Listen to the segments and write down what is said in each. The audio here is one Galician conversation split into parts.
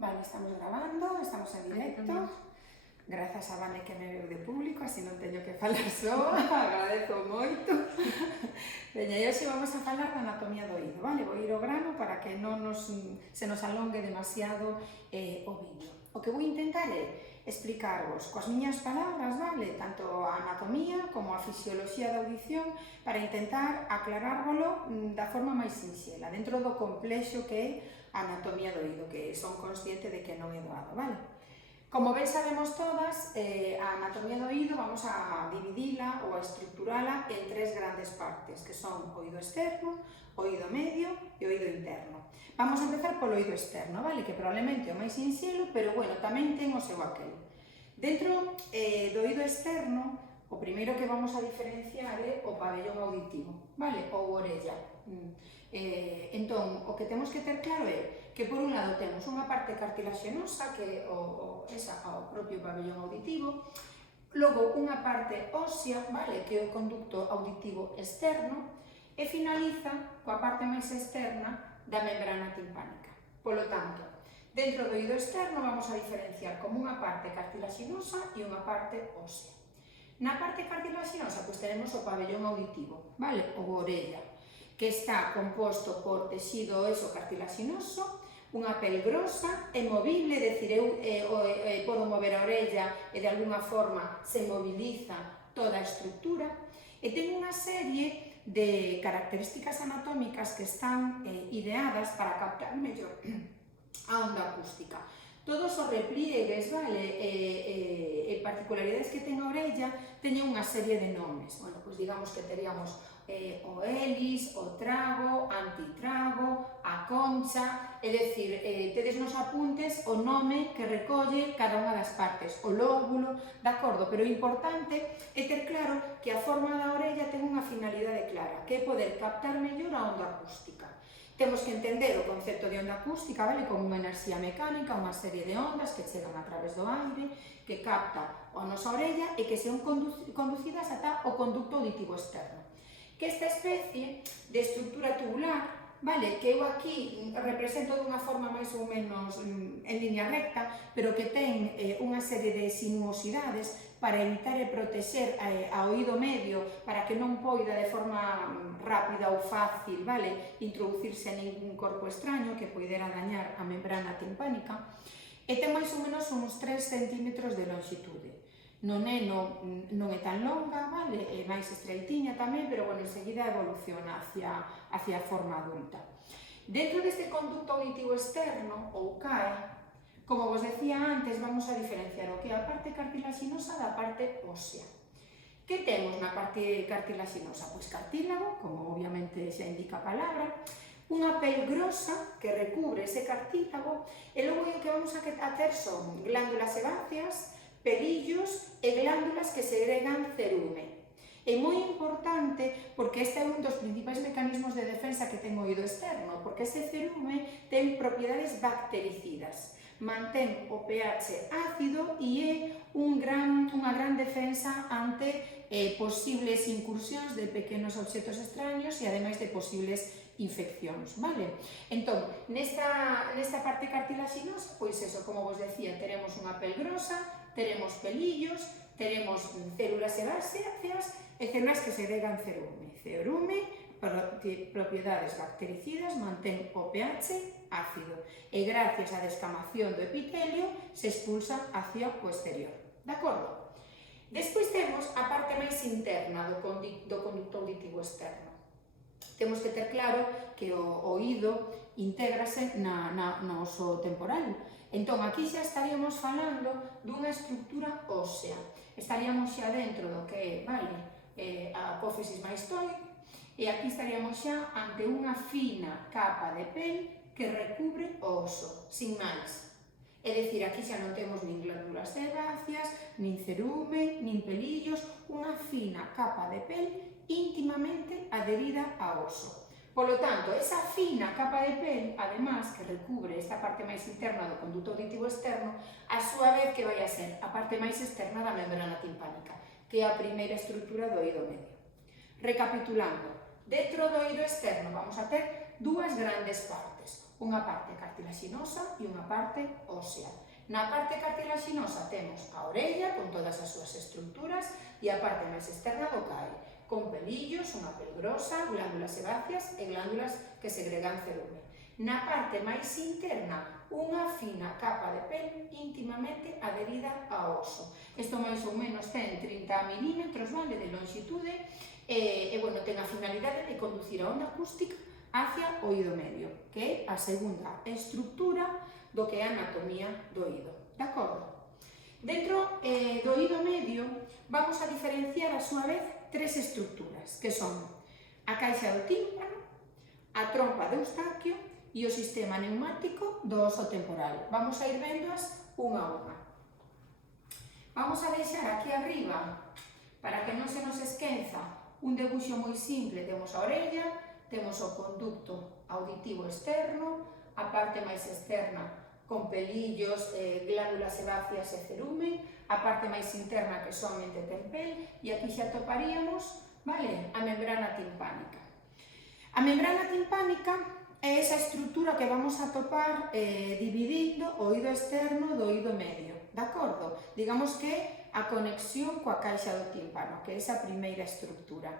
Vale, estamos grabando, estamos en directo. Grazas a Vane que me veu de público, así non teño que falar só, agradezo moito. Veña, e hoxe vamos a falar da anatomía do oído, vale? Vou ir ao grano para que non se nos alongue demasiado o vídeo. O que vou intentar é explicarvos coas miñas palabras, vale? Tanto a anatomía como a fisioloxía da audición para intentar aclarárvolo da forma máis sinxela, dentro do complexo que é a anatomía do oído, que son consciente de que non é doado, vale? Como ben sabemos todas, a anatomía do oído vamos a dividila ou a estructurala en tres grandes partes, que son o oído externo, o oído medio e o oído interno. Vamos a empezar polo oído externo, vale? Que probablemente é o máis sinxelo, pero bueno, tamén ten o seu aquel. Dentro do oído externo, o primeiro que vamos a diferenciar é o pabellón auditivo, vale? Ou orella. Entón, o que temos que ter claro é que por un lado temos unha parte cartilaxenosa, que é o propio pabellón auditivo, logo unha parte ósea, vale? Que é o conducto auditivo externo, e finaliza coa parte máis externa da membrana timpánica. Polo tanto, dentro do oído externo vamos a diferenciar como unha parte cartilaxinosa e unha parte ósea. Na parte cartilaxinosa, pois tenemos o pabellón auditivo, vale? Ou orella, que está composto por texido oeso cartilaxinoso, unha pel grosa e movible, é dicir, podo mover a orella e de alguna forma se moviliza toda a estructura, e ten unha serie de características anatómicas que están ideadas para captar mellor a onda acústica. Todos os repliegues, vale, e particularidades que ten a orella teñen unha serie de nomes. Bueno, pois digamos que teríamos o hélice, o trago, antitrago, a concha, é dicir, tedes nos apuntes o nome que recolle cada unha das partes, o lóbulo, de acordo? Pero o importante é ter claro que a forma da orella ten unha finalidade clara, que é poder captar mellor a onda acústica. Temos que entender o concepto de onda acústica, vale? Como unha enerxía mecánica, unha serie de ondas que chegan a través do aire, que capta a nosa orella e que sean conducidas ata o conducto auditivo externo. Que esta especie de estructura tubular, vale, que eu aquí represento dunha forma máis ou menos en línea recta, pero que ten unha serie de sinuosidades para evitar e protexer a oído medio para que non poida de forma rápida ou fácil, vale, introducirse en ningún corpo extraño que poidera dañar a membrana timpánica, e ten máis ou menos uns 3 centímetros de longitude. No neno non é tan longa, vale? É máis estreitiña tamén, pero bueno, enseguida evoluciona hacia a forma adulta. Dentro deste conducto auditivo externo, ou CAE, como vos decía antes, vamos a diferenciar o que é a parte cartilaxinosa da parte ósea. Que temos na parte cartilaxinosa? Pois cartílago, como obviamente xa indica a palabra, unha pel grosa que recubre ese cartílago, e logo o que vamos a ter son glándulas sebáceas, pelillos e glándulas que segregan cerume. É moi importante porque este é un dos principais mecanismos de defensa que ten o oído externo, porque ese cerume ten propiedades bactericidas, mantén o pH ácido e é unha gran defensa ante posibles incursións de pequenos obxetos extraños e ademais de posibles infeccións, vale? Entón, nesta parte cartilaxinosa, pois eso, como vos decía, teremos unha pel grosa, teremos pelillos, teremos células sebáceas e células que segregan cerume. Cerume, propiedades bactericidas, mantén o pH ácido e gracias á descamación do epitelio se expulsa hacia o exterior. De acordo? Despois temos a parte máis interna do conducto auditivo externo. Temos que ter claro que o oído intégrase no oso temporal. Entón, aquí xa estaríamos falando dunha estructura ósea. Estaríamos xa dentro do que é, vale, a apófisis mastoide, e aquí estaríamos xa ante unha fina capa de pel que recubre o oso, sin máis. É dicir, aquí xa non temos nin glándulas sebáceas, nin cerume, nin pelillos, unha fina capa de pel íntimamente adherida ao oso. Polo tanto, esa fina capa de pel, además, que recubre esta parte máis interna do conducto auditivo externo, a súa vez que vai a ser a parte máis externa da membrana timpánica, que é a primeira estructura do oído medio. Recapitulando, dentro do oído externo vamos a ter dúas grandes partes. unha parte cartilaxinosa e unha parte ósea. Na parte cartilaxinosa temos a orella con todas as súas estructuras e a parte máis externa do cae, con pelillos, unha pel grosa, glándulas sebáceas e glándulas que segregan cerumen. Na parte máis interna, unha fina capa de pel íntimamente adherida ao oso. Isto máis ou menos ten 30 milímetros, vale, de longitude e bueno, ten a finalidade de conducir a onda acústica hacia o oído medio, que é a segunda estructura do que é a anatomía do oído, de acordo? Dentro do oído medio vamos a diferenciar a súa vez tres estructuras, que son a caixa do tímpano, a trompa de Eustaquio e o sistema neumático do oso temporal. Vamos a ir vendoas unha a unha. Vamos a deixar aquí arriba, para que non se nos esqueza, un debuxo moi simple. Temos a orella, temos o conducto auditivo externo, a parte máis externa con pelillos, glándulas sebáceas e cerumen, a parte máis interna que somente ten pel, e aquí xa toparíamos, vale, a membrana timpánica. A membrana timpánica é esa estrutura que vamos a topar dividindo o oído externo do oído medio, de acordo? Digamos que a conexión coa caixa do tímpano, que é esa primeira estructura.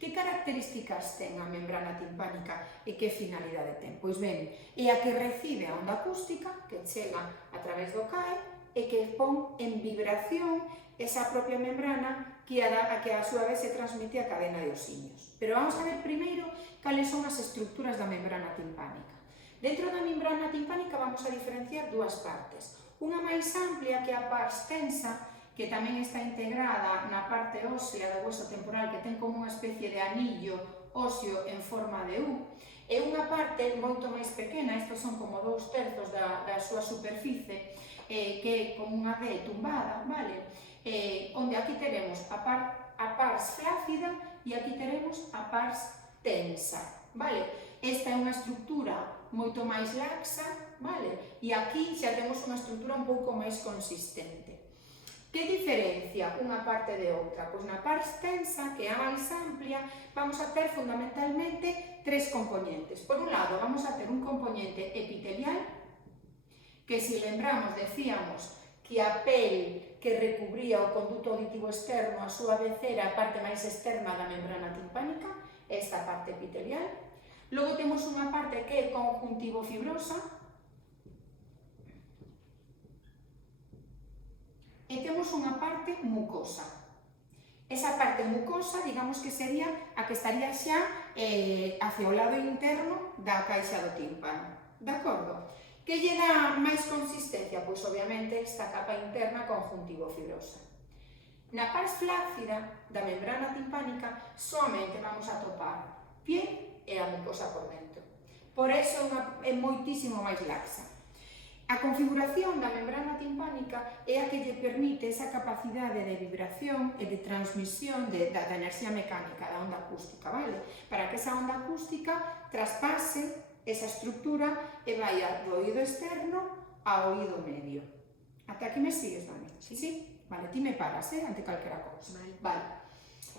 Que características ten a membrana timpánica e que finalidade ten? Pois ben, é a que recibe a onda acústica que chega a través do CAE e que pon en vibración esa propia membrana que a súa vez se transmite a cadena de osiños. Pero vamos a ver primeiro cales son as estructuras da membrana timpánica. Dentro da membrana timpánica vamos a diferenciar dúas partes. Unha máis amplia, que é a pars tensa, que tamén está integrada na parte ósea do hueso temporal, que ten como unha especie de anillo óseo en forma de U, e unha parte moito máis pequena, estos son como 2/3 da súa superficie, que é como unha D tumbada, vale? Onde aquí teremos a pars flácida e aquí teremos a pars tensa, vale? Esta é unha estructura moito máis laxa, vale? E aquí xa temos unha estructura un pouco máis consistente. Que diferencia unha parte de outra? Pois na pars tensa, que é a máis amplia, vamos a ter fundamentalmente tres componentes. Por un lado, vamos a ter un componente epitelial, que se lembramos, decíamos que a pel que recubría o conduto auditivo externo, a súa vez era a parte máis externa da membrana timpánica, esta parte epitelial. Logo temos unha parte que é conjuntivo fibrosa, e temos unha parte mucosa. Esa parte mucosa, digamos que sería a que estaría xa hacia o lado interno da caixa do tímpano. De acordo? Que lle dá máis consistencia? Pois obviamente esta capa interna conjuntivo fibrosa. Na pars flácida da membrana timpánica somente vamos a topar piel e a mucosa por dentro. Por eso é moitísimo máis laxa. A configuración da membrana timpánica é a que lle permite esa capacidade de vibración e de transmisión da enerxía mecánica da onda acústica, vale? Para que esa onda acústica traspase esa estructura e vaya do oído externo ao oído medio. Ata aquí me sigues, Dani? Sí? Vale, ti me paras, ante calquera cousa. Vale.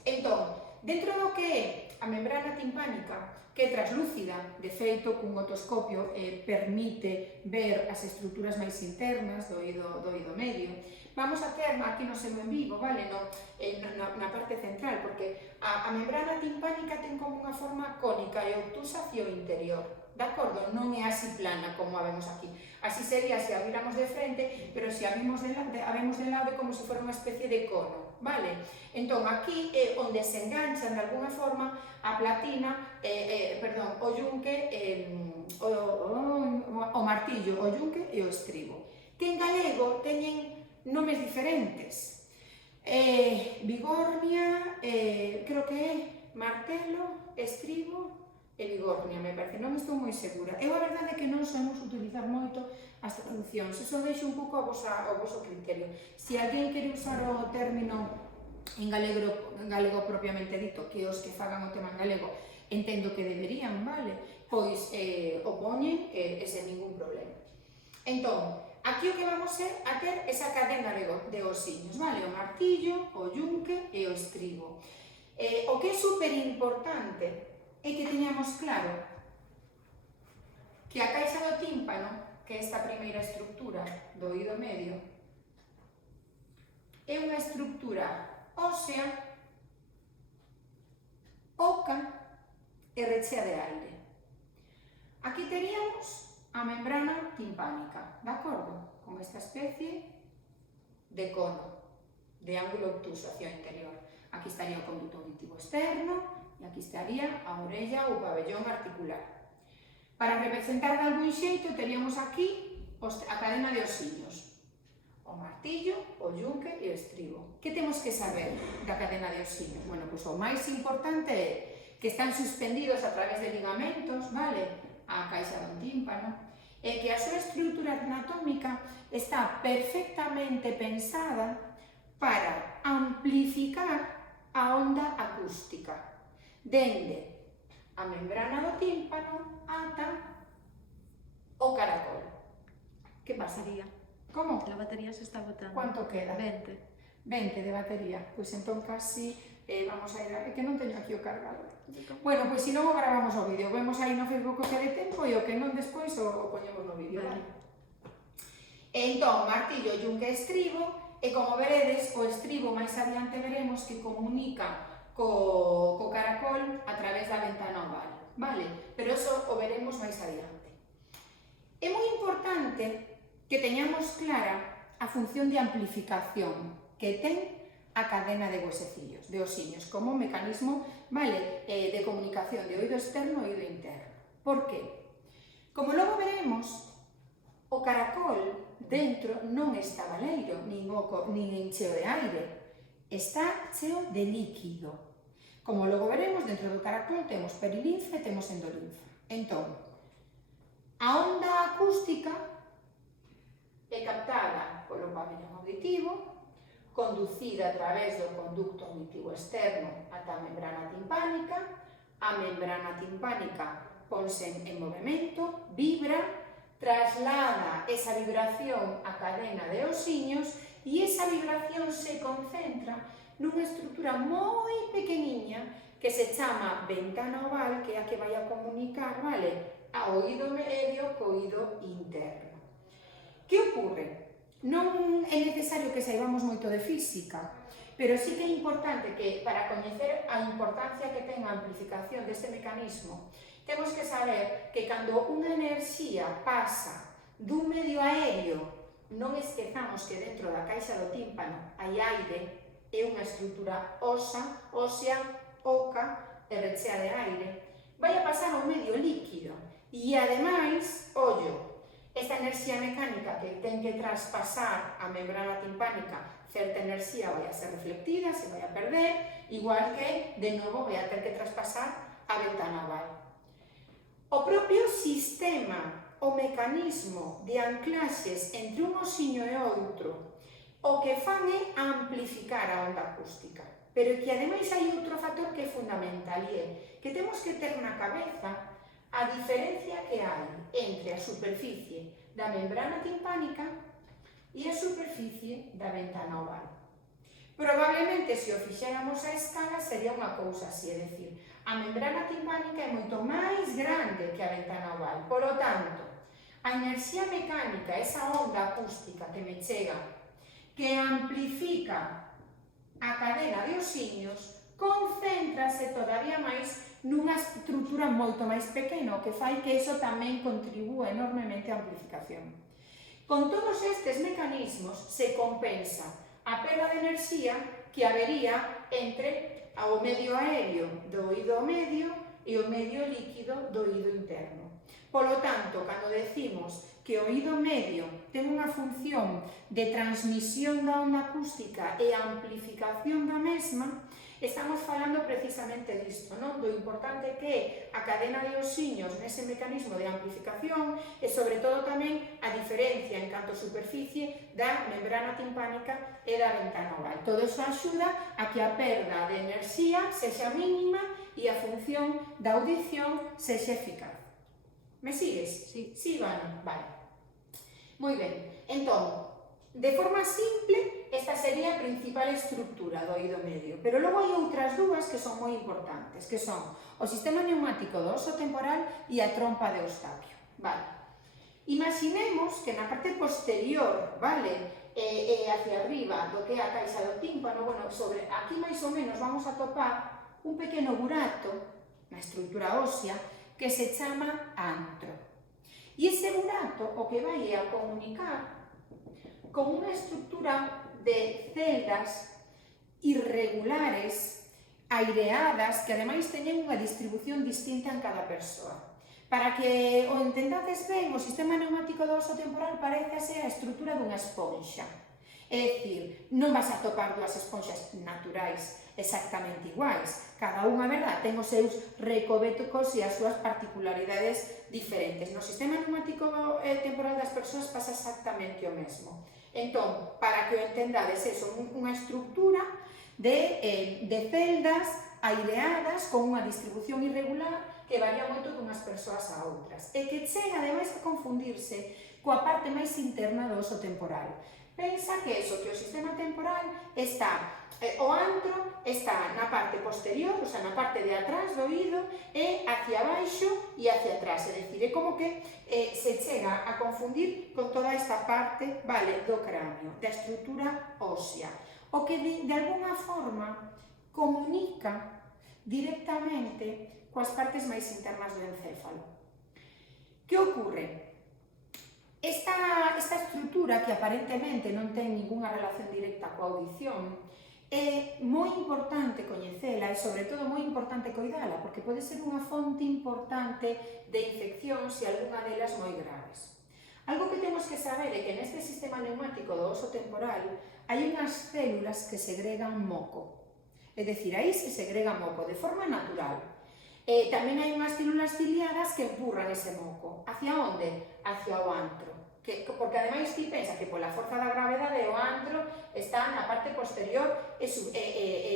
Entón, dentro do que é a membrana timpánica, que é translúcida, de feito, cun otoscopio permite ver as estruturas máis internas do oído medio. Vamos a ter aquí no seno en vivo, vale, na parte central, porque a membrana timpánica ten como unha forma cónica e obtusa hacia o interior, de acordo? Non é así plana como a vemos aquí. Así sería se a viramos de frente, pero se a vemos de lado é como se fora unha especie de cono, vale? Entón, aquí é onde se enganchan de alguna forma a platina, o yunque, o martillo, o yunque e o estribo, que en galego teñen nomes diferentes. Bigornia, creo que é martelo, estribo e bigornia, me parece, non estou moi segura. Eu a verdade é que non sabemos utilizar moito as traduccións, eso deixo un pouco ao voso criterio. Se alguén quere usar o término en galego propiamente dito, que os que fagan o tema en galego entendo que deberían, vale? Pois o poñen sen ningún problema. Entón, aquí o que vamos a ter esa cadena de osiños, vale? O martillo, o yunque e o estribo. O que é super importante é que teñamos claro que a caixa do tímpano, que é esta primeira estrutura do oído medio, é unha estrutura ósea, oca e rechea de aire. Aquí teríamos a membrana timpánica, de acordo? Con esta especie de cono, de ángulo obtuso hacia o interior. Aquí estaría o conducto auditivo externo e aquí estaría a orella ou pabellón articular. Para representar de algún xeito, teríamos aquí a cadena de osiños, o martillo, o yunque e o estribo. Que temos que saber da cadena de osiños? Bueno, pois o máis importante é que están suspendidos a través de ligamentos, vale? A caixa do tímpano, e que a súa estrutura anatómica está perfectamente pensada para amplificar a onda acústica, dende a membrana do tímpano ata o caracol. Que pasaría? Como? La batería se está botando. Quanto queda? 20. 20 de batería. Pois entón casi vamos a ir a... É que non teño aquí o cargador. Bueno, pois se non o gravamos o vídeo, vemos aí no Facebook o que de tempo e o que non despois o poñemos no vídeo, vale? Entón, martillo, yunque e estribo, e como veredes, o estribo máis adiante veremos que comunica co caracol a través da ventana oval, vale? Pero eso o veremos máis adiante. É moi importante que teñamos clara a función de amplificación que ten a cadena de huesecillos, de osiños, como un mecanismo, vale, de comunicación de oído externo e oído interno. Por qué? Como logo veremos, o caracol dentro non está baleiro, nin cheo de aire, está cheo de líquido. Como logo veremos, dentro do caracol temos perilinfa e temos endolinfa. Entón, a onda acústica é captada polo pabellón auditivo, conducida a través do conducto auditivo externo ata a membrana timpánica. A membrana timpánica ponse en movimento, vibra, traslada esa vibración á cadena de osiños e esa vibración se concentra nunha estrutura moi pequeniña que se chama ventana oval, que é a que vai a comunicar, vale, a oído medio co oído interno. Que ocorre? Non é necesario que saibamos moito de física, pero sí que é importante que, para coñecer a importancia que ten a amplificación deste mecanismo, temos que saber que cando unha enerxía pasa dun medio aéreo, non esquezamos que dentro da caixa do tímpano hai aire, é unha estrutura ósea, oca e rechea de aire, vai a pasar ao medio líquido e, ademais, ollo, esta enerxía mecánica que ten que traspasar a membrana timpánica, certa enerxía vai a ser reflectida, se vai a perder, igual que, de novo, vai a ter que traspasar a ventana oval. O propio sistema, o mecanismo de anclaxes entre un osiño e outro, o que fan é amplificar a onda acústica. Pero que, ademais, hai outro factor que é fundamental e é que temos que ter na cabeza a diferencia que hai entre a superficie da membrana timpánica e a superficie da ventana oval. Probablemente, se o fixéramos a escala, sería unha cousa así, é dicir, a membrana timpánica é moito máis grande que a ventana oval. Por lo tanto, a enerxía mecánica, esa onda acústica que me chega, que amplifica a cadena de osiños, concéntrase todavía máis nunha estrutura moito máis pequena, que fai que iso tamén contribúa enormemente á amplificación. Con todos estes mecanismos se compensa a perda de enerxía que habería entre o medio aéreo do oído medio e o medio líquido do oído interno. Polo tanto, cando decimos que o oído medio ten unha función de transmisión da onda acústica e amplificación da mesma, estamos falando precisamente disto, non? Do importante que é a cadena de osiños nese mecanismo de amplificación e, sobre todo, tamén a diferencia en canto superficie da membrana timpánica e da ventana oval. Todo iso axuda a que a perda de enerxía sexa mínima e a función da audición sexa eficaz. Me sigues? Sí. Sí, vale. Moi ben. Entón, de forma simple, esta sería a principal estrutura do oído medio, pero logo hai outras dúas que son moi importantes, que son o sistema neumático do oso temporal e a trompa de Eustaquio. Vale. Imaginemos que na parte posterior, vale, hacia arriba do que é a caixa do tímpano, bueno, sobre aquí máis ou menos vamos a topar un pequeno burato na estrutura ósea que se chama antro. E ese burato o que vai a comunicar con unha estrutura de celdas irregulares, aireadas, que ademais teñen unha distribución distinta en cada persoa. Para que o entendades ben, o sistema neumático do óso temporal parece a estrutura dunha esponxa. É dicir, non vas a topar dúas esponxas naturais exactamente iguais. Cada unha, verdad, ten os seus recovecos e as súas particularidades diferentes. No sistema neumático temporal das persoas pasa exactamente o mesmo. Entón, para que o entendades, é unha estrutura de celdas aireadas con unha distribución irregular que varía moito dunhas persoas a outras e que chega ademais a confundirse coa parte máis interna do óso temporal. Pensa que o sistema temporal está, o antro está na parte posterior, o sea, na parte de atrás do oído e hacia abaixo e hacia atrás, é dicir, é como que se chega a confundir con toda esta parte, vale, do cráneo, da estrutura ósea, o que de alguna forma comunica directamente coas partes máis internas do encéfalo. Que ocorre? Esta estrutura, que aparentemente non ten ninguna relación directa coa audición, é moi importante coñecela e, sobre todo, moi importante coidala, porque pode ser unha fonte importante de infeccións e algunha delas moi graves. Algo que temos que saber é que neste sistema neumático do óso temporal hai unhas células que segregan moco. É dicir, aí se segrega moco de forma natural. Tamén hai unhas células ciliadas que empurran ese moco. Hacia onde? Hacia o antro. Porque ademais ti pensa que pola forza da gravedade o antro está na parte posterior e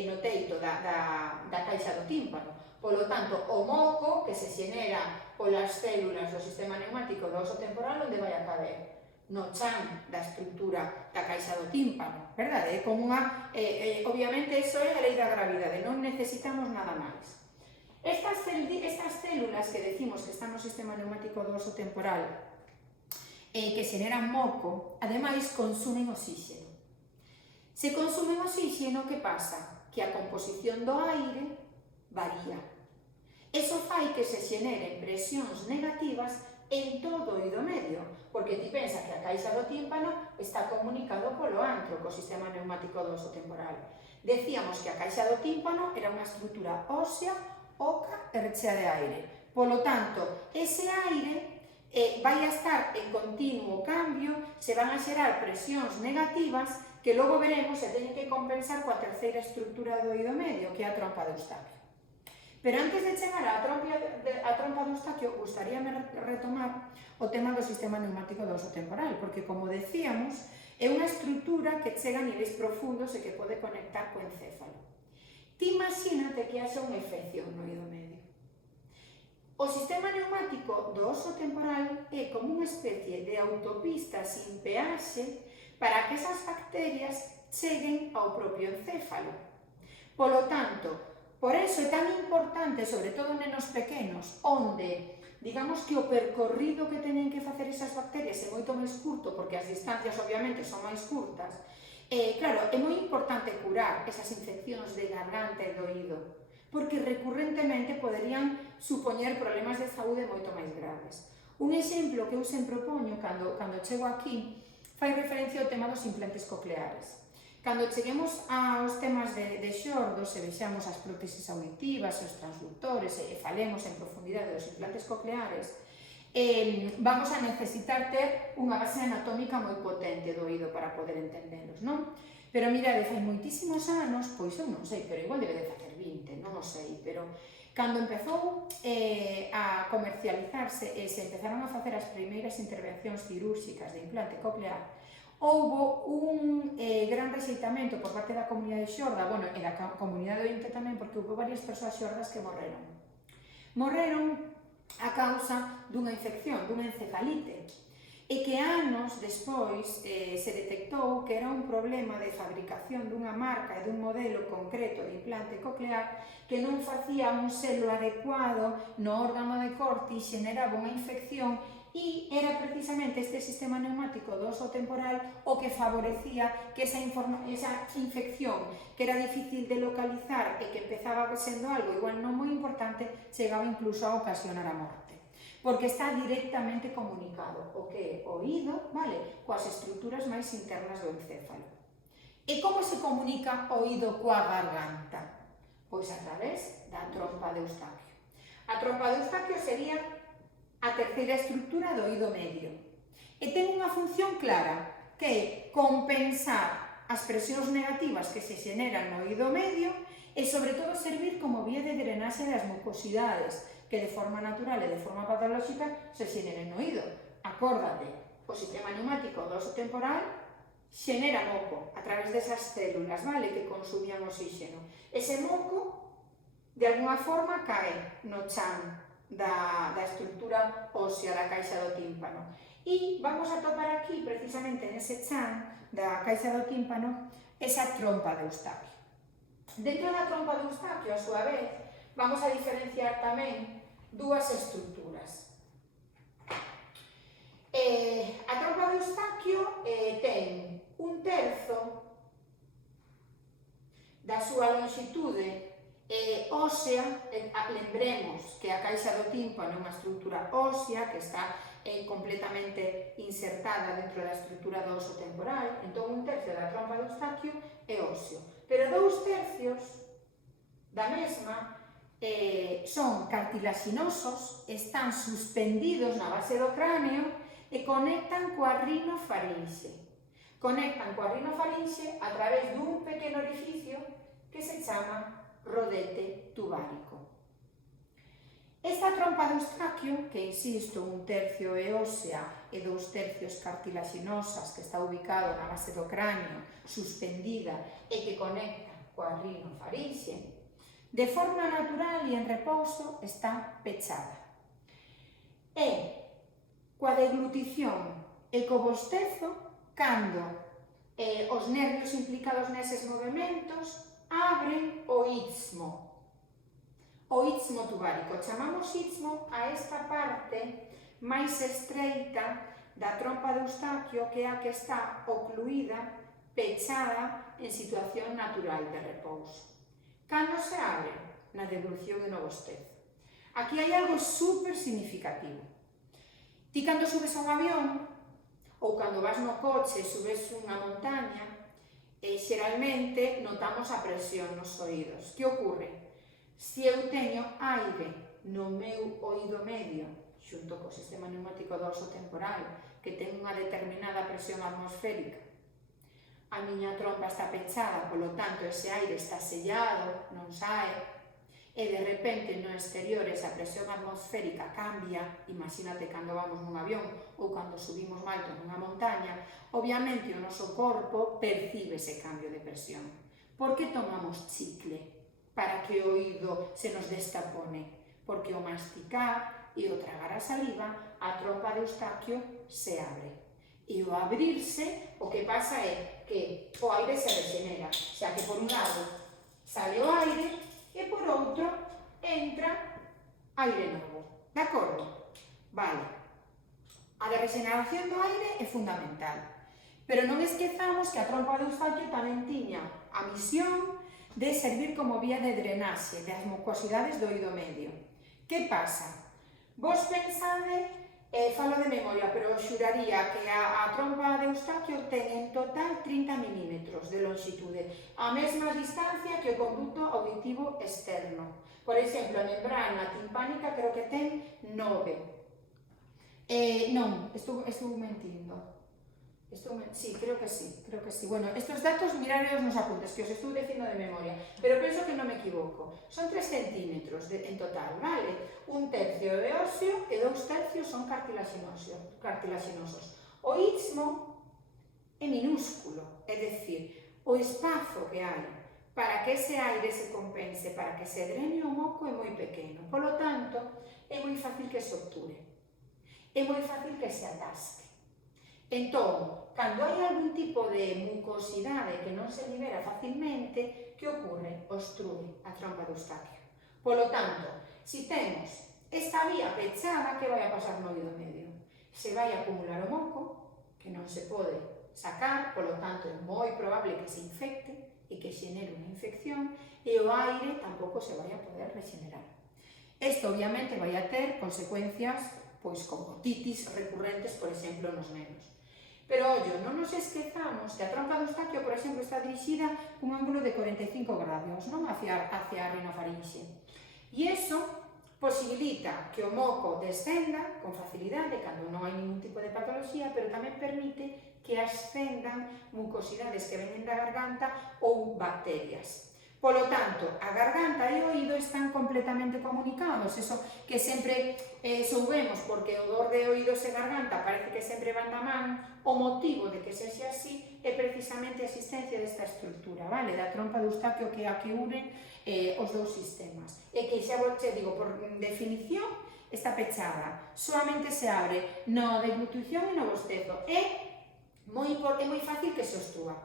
no teito da caixa do tímpano. Polo tanto, o moco que se xenera polas células do sistema neumático do óso temporal, onde vai a caber? No chan da estrutura da caixa do tímpano, verdade? É como unha... obviamente, iso é a lei da gravidade, non necesitamos nada máis. Estas células que decimos que están no sistema neumático do óso temporal que xeneran moco, ademais consumen oxígeno. Se consumen oxígeno, que pasa? Que a composición do aire varía. Eso fai que se xeneren presións negativas en todo o oído medio, porque ti pensa que a caixa do tímpano está comunicado polo antro co sistema neumático do óso temporal. Decíamos que a caixa do tímpano era unha estrutura ósea oca e rechea de aire. Polo tanto, ese aire vai a estar en continuo cambio, se van a xerar presións negativas que logo veremos se teñen que compensar coa terceira estrutura do oído medio, que é a trompa de Eustaquio. Pero antes de chegar á trompa de Eustaquio, gustaríame retomar o tema do sistema neumático do óso temporal, porque, como decíamos, é unha estrutura que chega a niveis profundos e que pode conectar co encéfalo. Ti imagínate que haxa unha infección no oído medio. O sistema neumático do óso temporal é como unha especie de autopista sin peaxe para que esas bacterias cheguen ao propio encéfalo. Polo tanto, por eso é tan importante, sobre todo nenos pequenos, onde, digamos que o percorrido que teñen que facer esas bacterias é moito máis curto, porque as distancias obviamente son máis curtas. Claro, é moi importante curar esas infeccións de garganta e do oído, porque recurrentemente poderían supoñer problemas de saúde moito máis graves. Un exemplo que eu sempre poño cando chego aquí fai referencia ao tema dos implantes cocleares. Cando cheguemos aos temas de xordos e vexamos as prótesis auditivas, os transductores e falemos en profundidade dos implantes cocleares, vamos a necesitar ter unha base anatómica moi potente do oído para poder entendelos, non? Pero mirade, fai moitísimos anos, pois eu non sei, pero igual debe de facer 20, non o sei, pero cando empezou a comercializarse e se empezaron a facer as primeiras intervencións cirúrxicas de implante coclear, houbo un gran rexeitamento por parte da comunidade xorda, bueno, e da comunidade ointe tamén, porque houve varias persoas xordas que morreron. Morreron a causa dunha infección, dunha encefalite, e que anos despois se detectou que era un problema de fabricación dunha marca e dun modelo concreto de implante coclear que non facía un selo adecuado no órgano de corte e xeneraba unha infección e era precisamente este sistema neumático do oso temporal o que favorecía que esa infección que era difícil de localizar e que empezaba sendo algo igual non moi importante, chegaba incluso a ocasionar a morte, porque está directamente comunicado o que é o oído, vale, coas estruturas máis internas do encéfalo. E como se comunica o oído coa garganta? Pois a través da trompa de Eustaquio. A trompa de Eustaquio sería a terceira estrutura do oído medio. E ten unha función clara, que é compensar as presións negativas que se xeneran no oído medio e, sobre todo, servir como vía de drenaxe das mucosidades que de forma natural e de forma patolóxica se xeneren no oído. Acórdate, o sistema neumático do oso temporal xenera moco a través desas células, vale, que consumían oxígeno. Ese moco, de alguna forma, cae no chan da estrutura ósea da caixa do tímpano. E vamos a topar aquí, precisamente nese chan da caixa do tímpano, esa trompa de Eustaquio. Dentro da trompa de Eustaquio, a súa vez, vamos a diferenciar tamén dúas estruturas. A trompa de Eustaquio ten un terzo da súa longitude ósea. Lembremos que a caixa do tímpano é unha estrutura ósea que está completamente insertada dentro da estrutura do oso temporal, entón un tercio da trompa de Eustaquio é óseo, pero 2 tercios da mesma son cartilaxinosos, están suspendidos na base do cráneo e conectan coa rinofarinxe. Conectan coa rinofarinxe a través dun pequeno orificio que se chama rodete tubárico. Esta trompa de Eustaquio, que insisto, un tercio é ósea e 2 tercios cartilaxinosas, que está ubicado na base do cráneo, suspendida e que conecta coa rinofarinxe, de forma natural e en repouso está pechada. E coa deglutición e co bostezo, cando os nervios implicados neses movimentos abren o istmo tubárico. Chamamos istmo a esta parte máis estreita da trompa de Eustaquio, que é a que está ocluída, pechada, en situación natural de repouso. Cando se abre? Na deglución e no bostezo. Aquí hai algo super significativo. Ti cando subes a un avión, ou cando vas no coche e subes unha montaña, xeralmente notamos a presión nos oídos. Que ocorre? Se eu teño aire no meu oído medio, xunto co sistema neumático do oso temporal, que ten unha determinada presión atmosférica, a miña trompa está pechada, polo tanto ese aire está sellado, non sae, e de repente no exterior esa presión atmosférica cambia, imagínate cando vamos nun avión ou cando subimos alto nunha montaña, obviamente o noso corpo percibe ese cambio de presión. Por que tomamos chicle? Para que o oído se nos destapone, porque ao masticar e ao tragar a saliva, a trompa de Eustaquio se abre. E ao abrirse, o que pasa é que o aire se regenera, xa que por un lado sale o aire e por outro entra aire novo. De acordo? Vale. A de regeneración do aire é fundamental, pero non esquezamos que a trompa de Eustaquio tamén tiña a misión de servir como vía de drenaxe das mucosidades do oído medio. Que pasa? Vos pensade, falo de memoria, pero xuraría que a trompa de Eustaquio ten en total 30 milímetros de longitude, a mesma distancia que o conducto auditivo externo. Por exemplo, a membrana timpánica creo que ten 9. Non, estou mentindo. Sí, creo que sí. Bueno, estos datos miraré nos apuntes, que os estou dicindo de memoria, pero penso que non me equivoco. Son 3 centímetros en total, vale? Un tercio é óseo e 2 tercios son cartilaxinosos. O istmo é minúsculo, é dicir, o espazo que hai para que ese aire se compense, para que se drene o moco é moi pequeno. Polo tanto, é moi fácil que se obture. É moi fácil que se atasque. Entón, cando hai algún tipo de mucosidade que non se libera facilmente, que ocorre? Obstrue a trompa de Eustaquio. Polo tanto, se temos esta vía pechada, que vai a pasar no oído medio? se vai acumular o moco, que non se pode sacar, polo tanto é moi probable que se infecte e que xenere unha infección, e o aire tampouco se vai a poder regenerar. Isto obviamente vai a ter consecuencias pois como otitis recurrentes, por exemplo, nos nenos. Pero, ollo, non nos esquezamos que a trompa do Eustaquio, por exemplo, está dirixida cun ángulo de 45 grados, non hacia a rinofarinxe. E iso posibilita que o moco descenda con facilidade cando non hai ningún tipo de patoloxía, pero tamén permite que ascendan mucosidades que venen da garganta ou bacterias. Polo tanto, a garganta e o oído están completamente comunicados, eso que sempre soubemos, porque o dor de oídos e garganta parece que sempre van da man, o motivo de que sexa así é precisamente a existencia desta estructura, vale? Da trompa de Eustaquio que é a que unen os dous sistemas. E que xa vos digo, por definición, está pechada, solamente se abre no deglutución e no bostezo. É moi fácil que se obstrúa.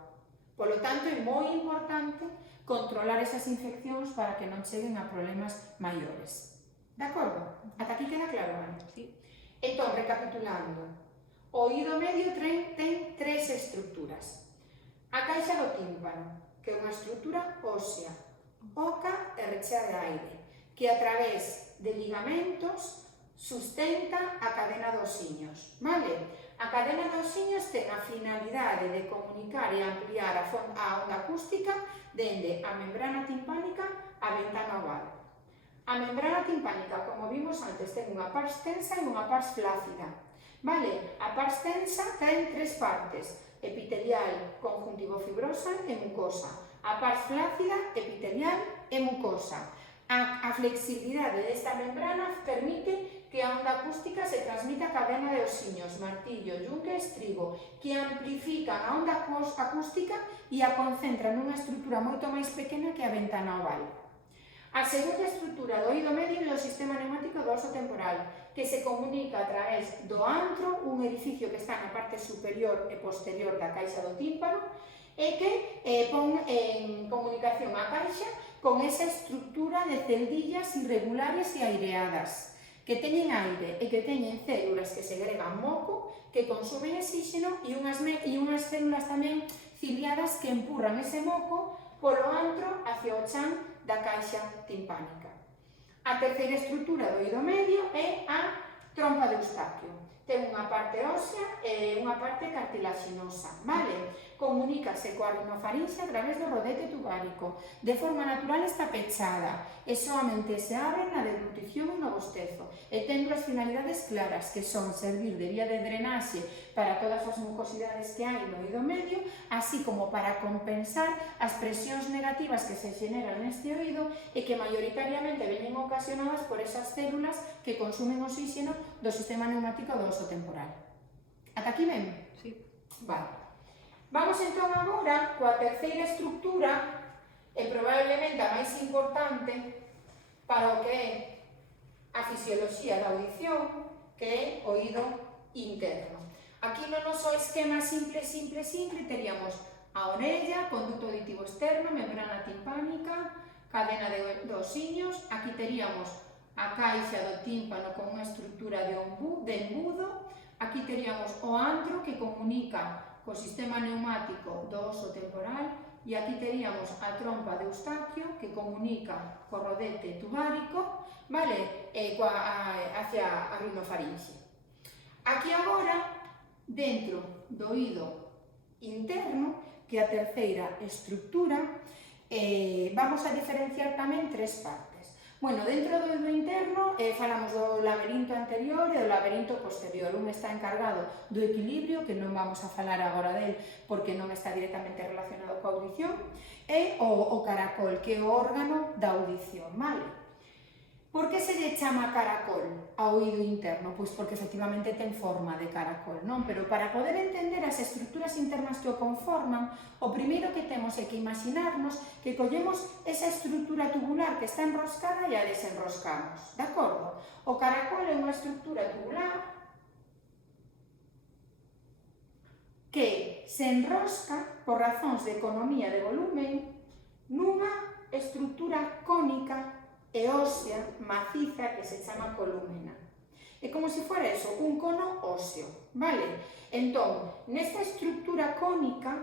Polo tanto, é moi importante controlar esas infeccións para que non cheguen a problemas maiores. De acordo? Ata aquí queda claro, Ana? Sí. Entón, recapitulando, o oído medio ten tres estructuras. A caixa do tímpano, que é unha estructura ósea, oca e rechea de aire, que a través de ligamentos sustenta a cadena dos osiños, vale? A cadena dos osiños ten a finalidade de comunicar e ampliar a onda acústica dende a membrana timpánica á ventana oval. A membrana timpánica, como vimos antes, ten unha pars tensa e unha pars flácida. Vale? A pars tensa ten tres partes: epitelial, conjuntivo-fibrosa e mucosa. A pars flácida, epitelial e mucosa. A flexibilidade desta membrana permite que a onda acústica se transmita a cadena de osiños, martillo, yunque e estribo, que amplifican a onda acústica e a concentran nunha estrutura moito máis pequena que a ventana oval. A segunda estrutura do oído medio é o sistema neumático do oso temporal, que se comunica a través do antro, un edificio que está na parte superior e posterior da caixa do tímpano, e que pon en comunicación a caixa con esa estrutura de celdillas irregulares e aireadas, que teñen aire e que teñen células que segregan moco, que consumen oxígeno e unhas células tamén ciliadas que empurran ese moco polo antro hacia o chan da caixa timpánica. A terceira estrutura do oído medio é a trompa de Eustaquio. Ten unha parte ósea e unha parte cartilaxinosa, vale? Comunícase coa rinofarinxe a través do rodete tubárico. De forma natural está pechada e solamente se abre na deglutición e no bostezo. E ten dúas finalidades claras, que son servir de vía de drenaxe para todas as mucosidades que hai no oído medio, así como para compensar as presións negativas que se xeneran neste oído e que maioritariamente veñen ocasionadas por esas células que consumen oxígeno do sistema neumático do oso temporal. Ata aquí ben? Sí. Vale. Vamos entón agora coa terceira estructura e probablemente a máis importante para o que é a fisioloxía da audición, que é o oído interno. Aquí no noso esquema simple teríamos a orella, conducto auditivo externo, membrana timpánica, cadena de osiños. Aquí teríamos a caixa do tímpano con unha estructura de embudo. Aquí teríamos o antro que comunica co sistema neumático do oso temporal e aquí teríamos a trompa de Eustaquio que comunica co rodete tubárico, vale? Hacia a rinofarinxe. Aquí agora, dentro do oído interno, que é a terceira estructura, vamos a diferenciar tamén tres partes. Bueno, dentro do oído interno falamos do laberinto anterior e do laberinto posterior. Un está encargado do equilibrio, que non vamos a falar agora del porque non está directamente relacionado coa audición, e o caracol, que é o órgano da audición, vale? Por que se lle chama caracol ao oído interno? Pois porque efectivamente ten forma de caracol, non? Pero para poder entender as estruturas internas que o conforman, o primeiro que temos é que imaginarnos que collemos esa estrutura tubular que está enroscada e a desenroscamos, de acordo? O caracol é unha estrutura tubular que se enrosca por razóns de economía de volumen nunha estrutura cónica e ósea maciza que se chama colúmena. É como se fora eso, un cono óseo, vale? Entón, nesta estructura cónica,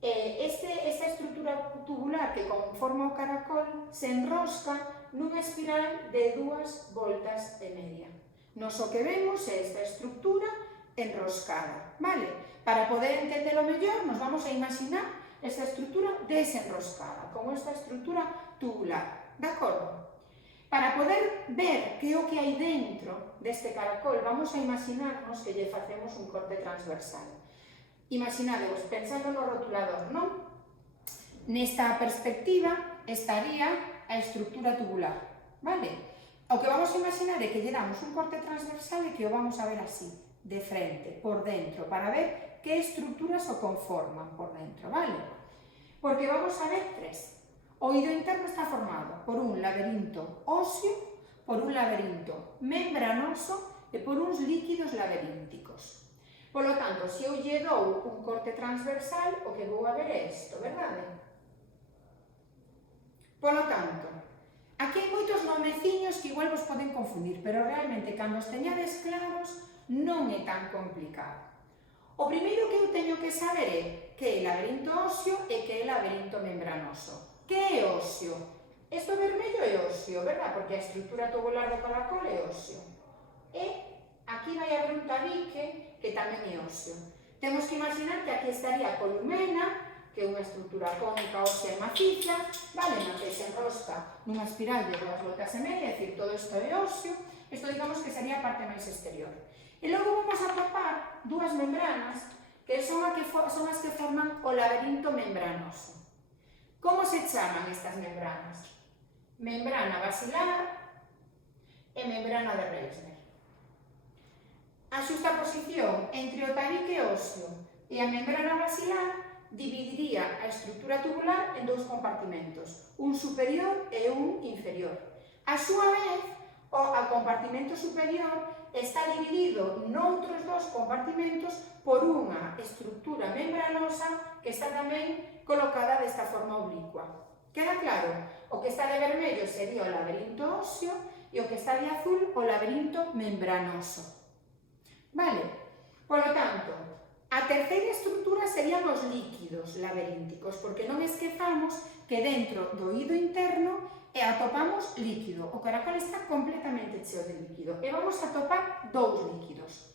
esta estructura tubular que conforma o caracol se enrosca nunha espiral de 2 voltas e media. Nos o que vemos é esta estructura enroscada, vale? Para poder entendelo mellor, nos vamos a imaginar esta estructura desenroscada, como esta estructura tubular, de acordo? Para poder ver que é o que hai dentro deste caracol, vamos a imaginarnos que lle facemos un corte transversal. Imaginadevos, pensando no rotulador, non? Nesta perspectiva estaría a estructura tubular, vale? O que vamos a imaginar é que lle damos un corte transversal e que o vamos a ver así, de frente, por dentro, para ver que estructuras o conforman por dentro, vale? Porque vamos a ver tres. O oído interno está formado por un laberinto óseo, por un laberinto membranoso e por uns líquidos laberínticos. Polo tanto, se eu lle dou un corte transversal, o que vou a ver é isto, verdade? Polo tanto, aquí hai moitos nomeciños que igual vos poden confundir, pero realmente, cando os teñades claros, non é tan complicado. O primeiro que eu teño que saber é que é laberinto óseo e que é laberinto membranoso. Que é óseo? Isto vermello é óseo, verdad? Porque a estrutura tubular do caracol é óseo. E aquí vai haber un tabique que tamén é óseo. Temos que imaginar que aquí estaría a columena, que é unha estrutura cónica ósea e maciza, vale, na que se enrosca nunha espiral de 2 voltas e media, é dicir, todo isto é óseo. Isto digamos que sería a parte máis exterior. E logo vamos a topar dúas membranas que son as que forman o laberinto membranoso. Como se chaman estas membranas? Membrana basilar e membrana de Reisner. A xustaposición entre o tabique óseo e a membrana basilar dividiría a estrutura tubular en 2 compartimentos, un superior e un inferior. A súa vez, o compartimento superior está dividido noutros 2 compartimentos por unha estrutura membranosa que está tamén colocada desta forma oblicua. Queda claro? O que está de vermello sería o laberinto óseo e o que está de azul o laberinto membranoso. Vale? Polo tanto, a terceira estrutura serían os líquidos laberínticos, porque non esquezamos que dentro do oído interno atopamos líquido. O caracol está completamente cheo de líquido. E vamos a atopar 2 líquidos.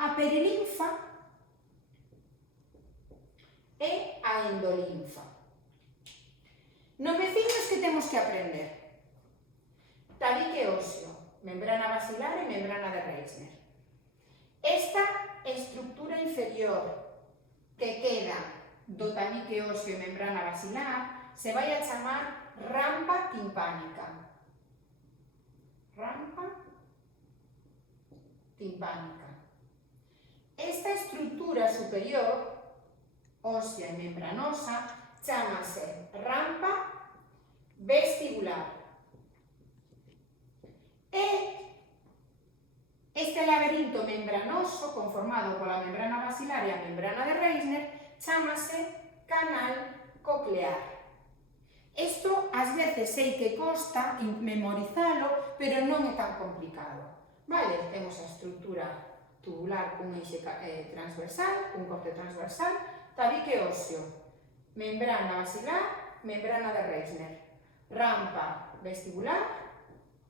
A perilinfa e a endolinfa. Nomeciños que temos que aprender. Tabique óseo, membrana basilar e membrana de Reisner. Esta estructura inferior que queda do tabique óseo e membrana basilar se vai a chamar rampa timpánica. Rampa timpánica. Esta estructura superior, ósea e membranosa, chámase rampa vestibular. E este laberinto membranoso, conformado pola membrana basilar e a membrana de Reisner, chámase canal coclear. Isto, ás veces, sei que costa memorizalo, pero non é tan complicado. Vale, temos a estructura tubular cun eixe transversal, un corte transversal, tabique óseo, membrana basilar, membrana de Reisner, rampa vestibular,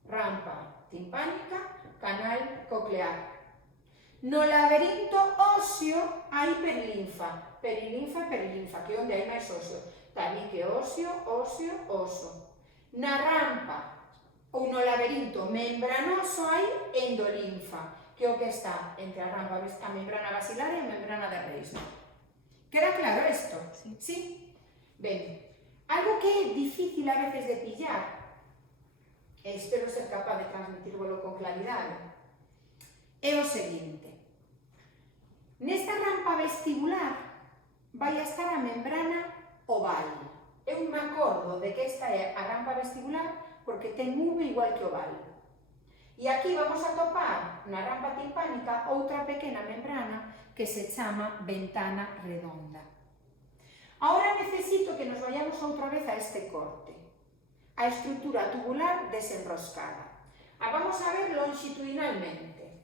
rampa timpánica, canal coclear. No laberinto óseo hai perilinfa, perilinfa e perilinfa, que é onde hai máis óseo. Tabique óseo, óseo, oso. Na rampa ou no laberinto membranoso hai endolinfa, que é o que está entre a membrana basilar e a membrana de Reisner. Queda claro isto? Sí. Sí? Ben, algo que é difícil a veces de pillar, e espero ser capaz de transmitírvolo con claridade, é o seguinte. Nesta rampa vestibular vai a estar a membrana oval. Eu me acordo de que esta é a rampa vestibular porque ten V igual que oval. E aquí vamos a topar na rampa timpánica outra pequena membrana que se chama ventana redonda. Ahora necesito que nos vayamos outra vez a este corte, a estrutura tubular desenroscada. Vamos a ver longitudinalmente.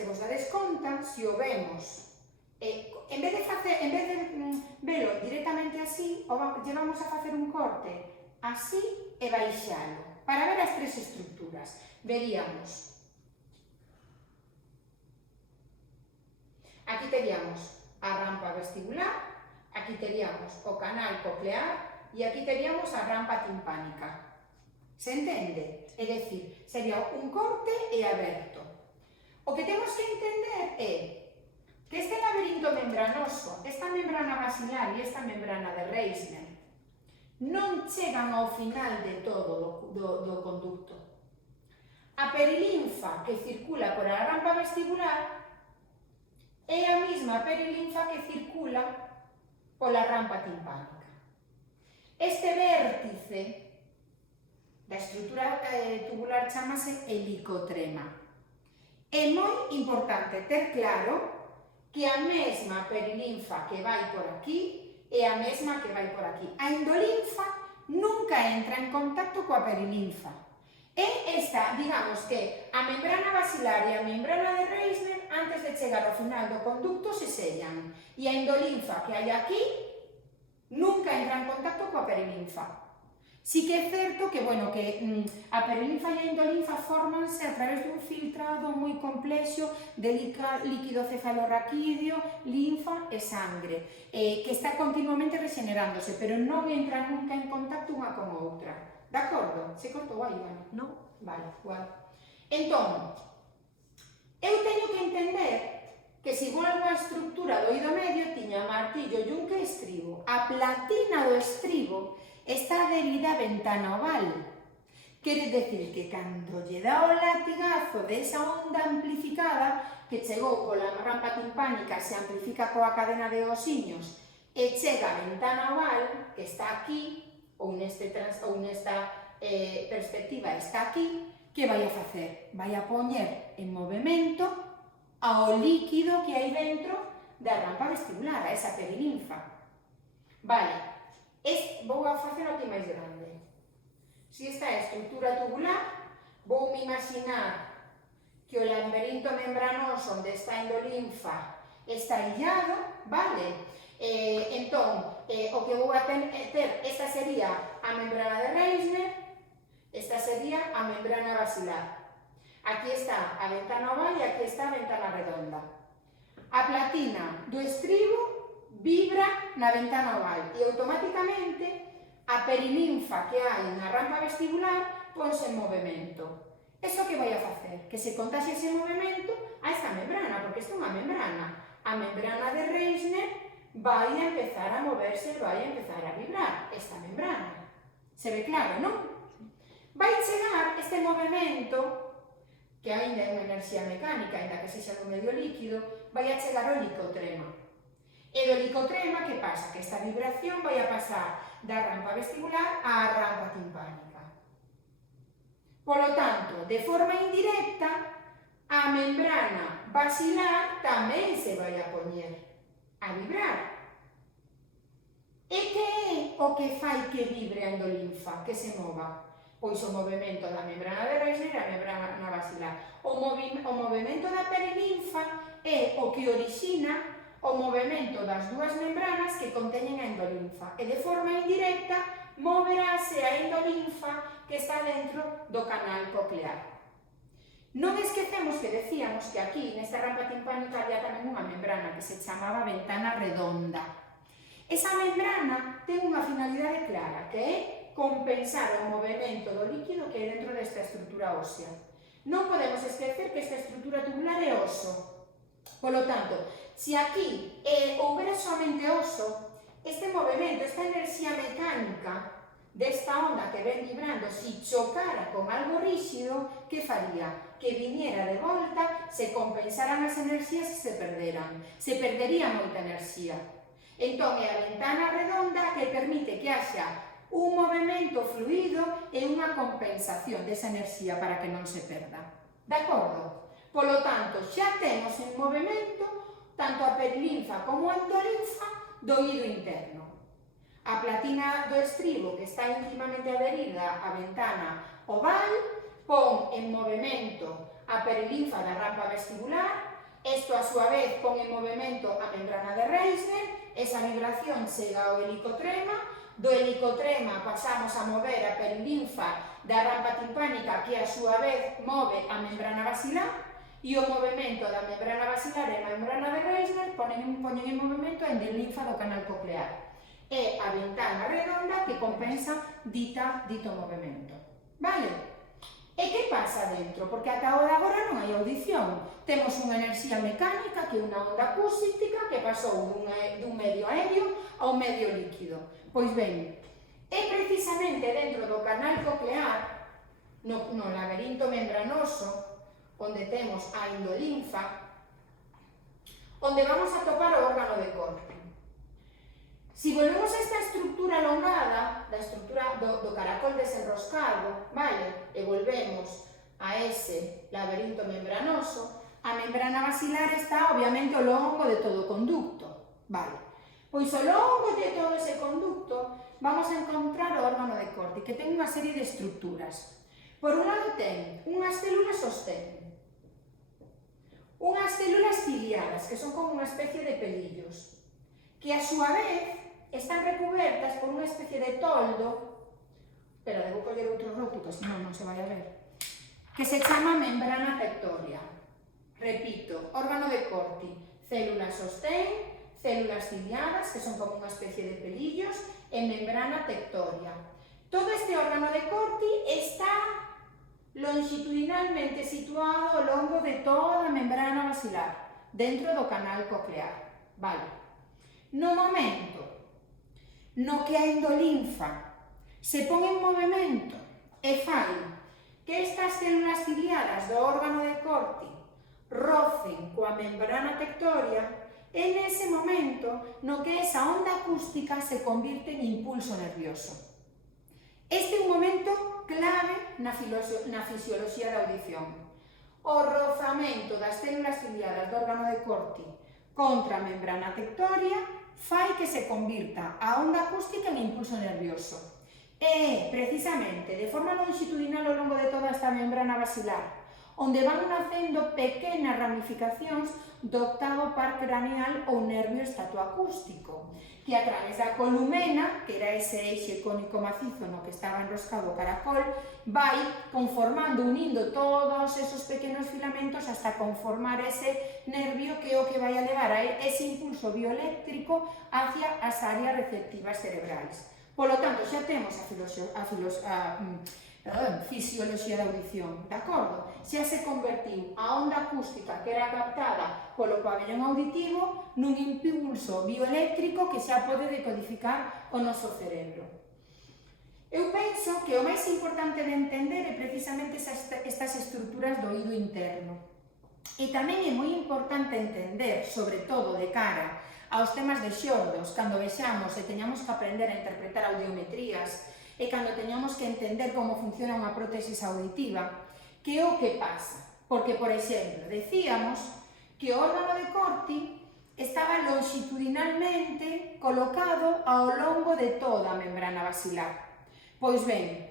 Se vos dades conta, se o vemos, en vez de velo directamente así, lle vamos a facer un corte así e baixalo, para ver as tres estructuras. Veríamos, aquí teríamos a rampa vestibular, aquí teríamos o canal coclear e aquí teríamos a rampa timpánica. Se entende? É dicir, sería un corte e aberto. O que temos que entender é que este laberinto membranoso, esta membrana basilar e esta membrana de Reisner, non chegan ao final de todo do conducto. A perilinfa que circula por a rampa vestibular é a mesma perilinfa que circula pola rampa timpánica. Este vértice da estrutura tubular chamase helicotrema. É moi importante ter claro que a mesma perilinfa que vai por aquí é a mesma que vai por aquí. A endolinfa nunca entra en contacto coa perilinfa. É esta, digamos que a membrana basilar e a membrana de Reisner, antes de chegar ao final do conducto, se sellan. E a endolinfa que hai aquí nunca entra en contacto coa perilinfa. Sí que é certo que, bueno, que a perilinfa e a endolinfa fórmanse a través dun filtrado moi complexo de líquido cefalorraquídeo, linfa e sangre, que está continuamente regenerándose, pero non entra nunca en contacto unha con outra. De acordo? Se cortou aí, bueno? Non? Vale, igual. Entón, eu teño que entender que se volvo a estructura do oído medio, tiña martillo, yunque e estribo. A platina do estribo está adherida a ventana oval. Quere decir que cando lle dá o latigazo desa onda amplificada que chegou pola rampa timpánica, se amplifica coa cadena de osiños e chega a ventana oval, que está aquí, ou nesta perspectiva está aquí, que vai a facer? Vai a poñer en movimento ao líquido que hai dentro da rampa vestibular, a esa perilinfa. Vale. Vou a facer aquí máis grande. Se esta é a estrutura tubular, vou me imaginar que o laberinto membranoso onde está a endolinfa está illado, vale? Entón, o que vou a ter, esta sería a membrana de Reisner, esta sería a membrana basilar. Aquí está a ventana oval e aquí está a ventana redonda. A platina do estribo vibra na ventana oval e automáticamente a perilinfa que hai na rampa vestibular ponse en movimento. Eso que vai a facer? Que se contaxe ese movimento a esta membrana, porque esta é unha membrana. A membrana de Reisner vai a empezar a moverse, vai a empezar a vibrar esta membrana. Se ve claro, non? Vai chegar este movimento, que ainda é unha enerxía mecánica, ainda que sexa no medio líquido, vai a chegar ao helicotrema. E do helicotrema, que pasa? Que esta vibración vai a pasar da rampa vestibular á rampa timpánica. Polo tanto, de forma indirecta, a membrana basilar tamén se vai a poñer a vibrar. E que é o que fai que vibre a endolinfa, que se mova? Pois o movimento da membrana de Reisner e a membrana basilar. O movimento da perilinfa é o que orixina o movimento das dúas membranas que conteñen a endolinfa e de forma indirecta moverase a endolinfa que está dentro do canal coclear. Non esquecemos que decíamos que aquí, nesta rampa timpánica, había tamén unha membrana que se chamaba ventana redonda. Esa membrana ten unha finalidade clara, que é compensar o movimento do líquido que é dentro desta estrutura ósea. Non podemos esquecer que esta estrutura tubular é oso. Polo tanto, se aquí houbera somente oso, este movimento, esta enerxía mecánica desta onda que ven vibrando, se chocara con algo ríxido, que faría? Que viñera de volta, se compensaran as enerxías e se perderan. Se perdería moita enerxía. Entón, é a ventana redonda que permite que haxa un movimento fluido e unha compensación desa enerxía para que non se perda. De acordo? Polo tanto, xa temos en movimento tanto a perilinfa como a endolinfa do oído interno. A platina do estribo, que está íntimamente adherida á ventana oval, pon en movimento a perilinfa da rampa vestibular Isto, a súa vez, pon en movimento a membrana de Reisner, esa vibración chega ao helicotrema, do helicotrema pasamos a mover a perilinfa da rampa timpánica, que a súa vez move a membrana basilar, e o movimento da membrana basilar e a membrana de Reisner poñen en movimento a endolinfa do canal coclear. É a ventana redonda que compensa dito movimento. Vale? E que pasa dentro? Porque ata agora non hai audición. Temos unha enerxía mecánica, que é unha onda acústica, que pasou dun medio aéreo ao medio líquido. Pois ben, é precisamente dentro do canal coclear, no laberinto membranoso, onde temos a endolinfa, onde vamos a topar o órgano de Corti. Si volvemos a esta estructura alongada, da estructura do caracol desenroscado, vale? E volvemos a ese laberinto membranoso, a membrana basilar está obviamente ao longo de todo o conducto, vale? Pois ao longo de todo ese conducto vamos a encontrar o órgano de Corti, que ten unha serie de estructuras. Por un lado ten unhas células sostén, unhas células ciliadas, que son como unha especie de pelillos, que a súa vez están recubertas por unha especie de toldo, pero debo coller outro roto, que senón non se vai a ver, que se chama membrana tectoria. Repito, órgano de Corti, células sostén, células ciliadas, que son como unha especie de pelillos, e membrana tectoria. Todo este órgano de Corti está longitudinalmente situado ao longo de toda a membrana basilar, dentro do canal coclear. Vale. No momento no que a endolinfa se pon en movimento e fai que estas células ciliadas do órgano de Corti rocen coa membrana tectoria, é nese momento no que esa onda acústica se convirte en impulso nervioso. Este é un momento clave na fisioloxía da audición. O rozamento das células ciliadas do órgano de Corti contra a membrana tectoria fai que se convirta a onda acústica en impulso nervioso. E, precisamente, de forma longitudinal ao longo de toda esta membrana basilar, onde van nacendo pequenas ramificacións do octavo par craneal ou nervio estatoacústico, que a través da columena, que era ese eixe cónico macizo no que estaba enroscado o caracol, vai conformando, unindo todos esos pequenos filamentos hasta conformar ese nervio que é o que vai a levar a ese impulso bioeléctrico hacia as áreas receptivas cerebrais. Polo tanto, xa temos a fisioloxía da audición, de acordo? Xa se convertiu a onda acústica que era captada polo pabellón auditivo nun impulso bioeléctrico que xa pode decodificar o noso cerebro. Eu penso que o máis importante de entender é precisamente estas estruturas do oído interno. E tamén é moi importante entender, sobre todo de cara aos temas de xordos, cando vexamos e teñamos que aprender a interpretar audiometrías, e cando teñamos que entender como funciona unha prótesis auditiva, que é o que pasa. Porque, por exemplo, decíamos que o órgano de Corti estaba longitudinalmente colocado ao longo de toda a membrana basilar. Pois ben,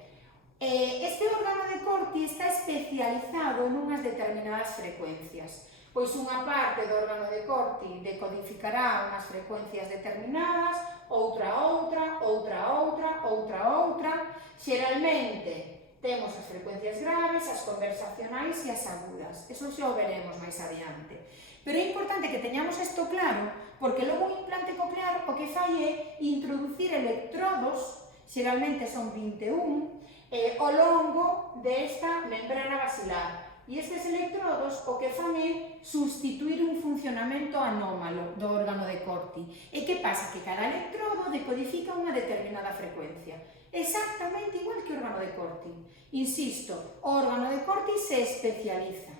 este órgano de Corti está especializado en unhas determinadas frecuencias. Pois unha parte do órgano de Corti decodificará unhas frecuencias determinadas, outra. Xeralmente temos as frecuencias graves, as conversacionais e as agudas. Eso xa o veremos máis adiante. Pero é importante que teñamos isto claro, porque logo un implante coclear o que fai é introducir electrodos, xeralmente son 21, ao longo desta membrana basilar. E estes electrodos o que fan é sustituir un funcionamento anómalo do órgano de Corti. E que pasa? Que cada electrodo decodifica unha determinada frecuencia. Exactamente igual que o órgano de Corti. Insisto, o órgano de Corti se especializa.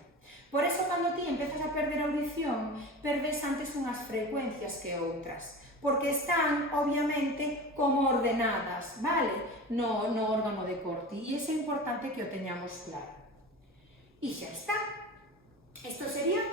Por eso, cando ti empezas a perder a audición, perdes antes unhas frecuencias que outras. Porque están, obviamente, como ordenadas, vale? No órgano de Corti. E iso é importante que o teñamos claro. E xa está. Isto sería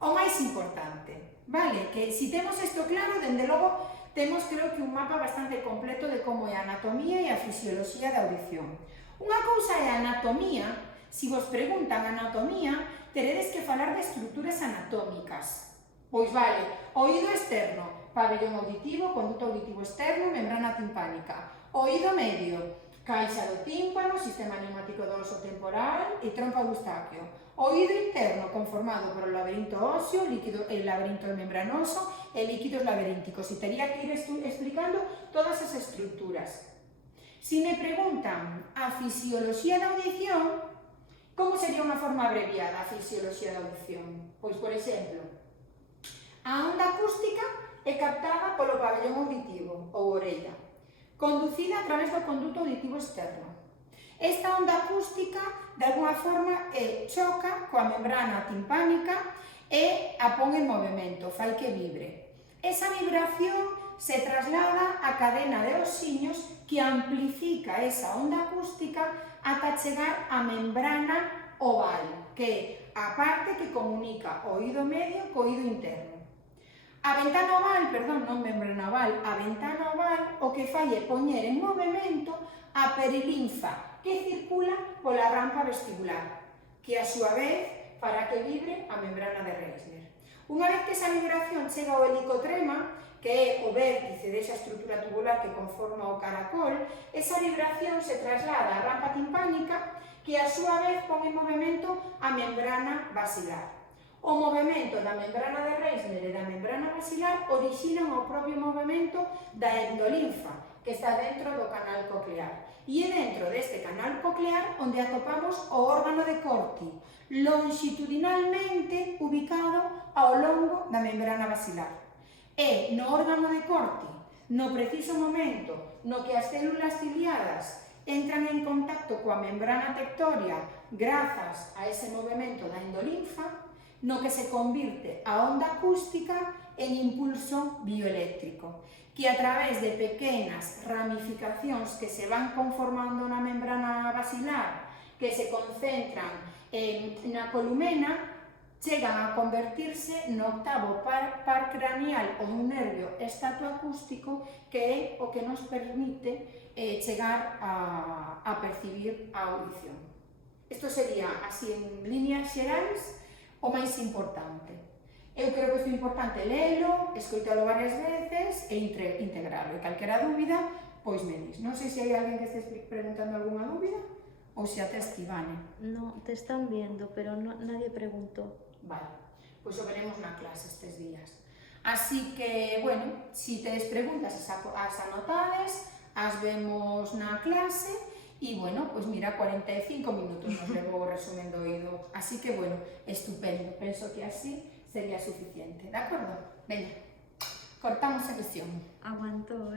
o máis importante, vale? Que si temos isto claro, dende logo, temos creo que un mapa bastante completo de como é a anatomía e a fisioloxía da audición. Unha cousa é a anatomía, si vos preguntan anatomía, teredes que falar de estruturas anatómicas. Pois vale, oído externo, pabellón auditivo, conducto auditivo externo, membrana timpánica. Oído medio, caixa do tímpano, sistema neumático dorso-temporal e trompa do Eustaquio. Oído interno, conformado por o laberinto óseo, el laberinto membranoso e líquidos laberínticos. E tería que ir explicando todas as estruturas. Si me preguntan a fisioloxía da audición, como sería unha forma abreviada a fisioloxía da audición? Pois, por exemplo, a onda acústica é captada polo pabellón auditivo, ou orella, conducida a través do conducto auditivo externo. Esta onda acústica, de alguna forma, choca coa membrana timpánica e a pon en movimento, fai que vibre. Esa vibración se traslada á cadena de osiños que amplifica esa onda acústica ata chegar á membrana oval, que é a parte que comunica o oído medio co oído interno. A ventana oval, perdón, non membrana oval, a ventana oval o que fai é poñer en movimento a perilinfa que circula pola rampa vestibular, que a súa vez fará que vibre a membrana de Reisner. Unha vez que esa vibración chega ao helicotrema, que é o vértice desa estrutura tubular que conforma o caracol, esa vibración se traslada á rampa timpánica que a súa vez pon en movimento a membrana basilar. O movimento da membrana de Reisner e da membrana basilar orixinan o propio movimento da endolinfa, que está dentro do canal coclear. E é dentro deste canal coclear onde atopamos o órgano de Corti, longitudinalmente ubicado ao longo da membrana basilar. É no órgano de Corti, no preciso momento no que as células ciliadas entran en contacto coa membrana tectoria grazas a ese movimento da endolinfa, no que se convirte a onda acústica en impulso bioeléctrico, que a través de pequenas ramificacións que se van conformando na membrana basilar, que se concentran na columena, chegan a convertirse no octavo par craneal ou un nervio estatoacústico que é o que nos permite chegar a percibir a audición. Isto sería, así en líneas xerais, o máis importante. Eu creo que isto é importante lelo, escoitalo varias veces e integralo. E calquera dúbida, pois me dis. Non sei se hai alguén que estés preguntando algunha dúbida ou se até Estivane. No, te están viendo, pero nadie preguntó. Vale, pois o veremos na clase estes días. Así que, bueno, si tedes preguntas as anotades, as vemos na clase. E, bueno, pois mira, 45 minutos nos levou o resumen do oído. Así que, bueno, estupendo. Penso que así sería suficiente. De acordo? Veña, cortamos a sesión. Aguantó,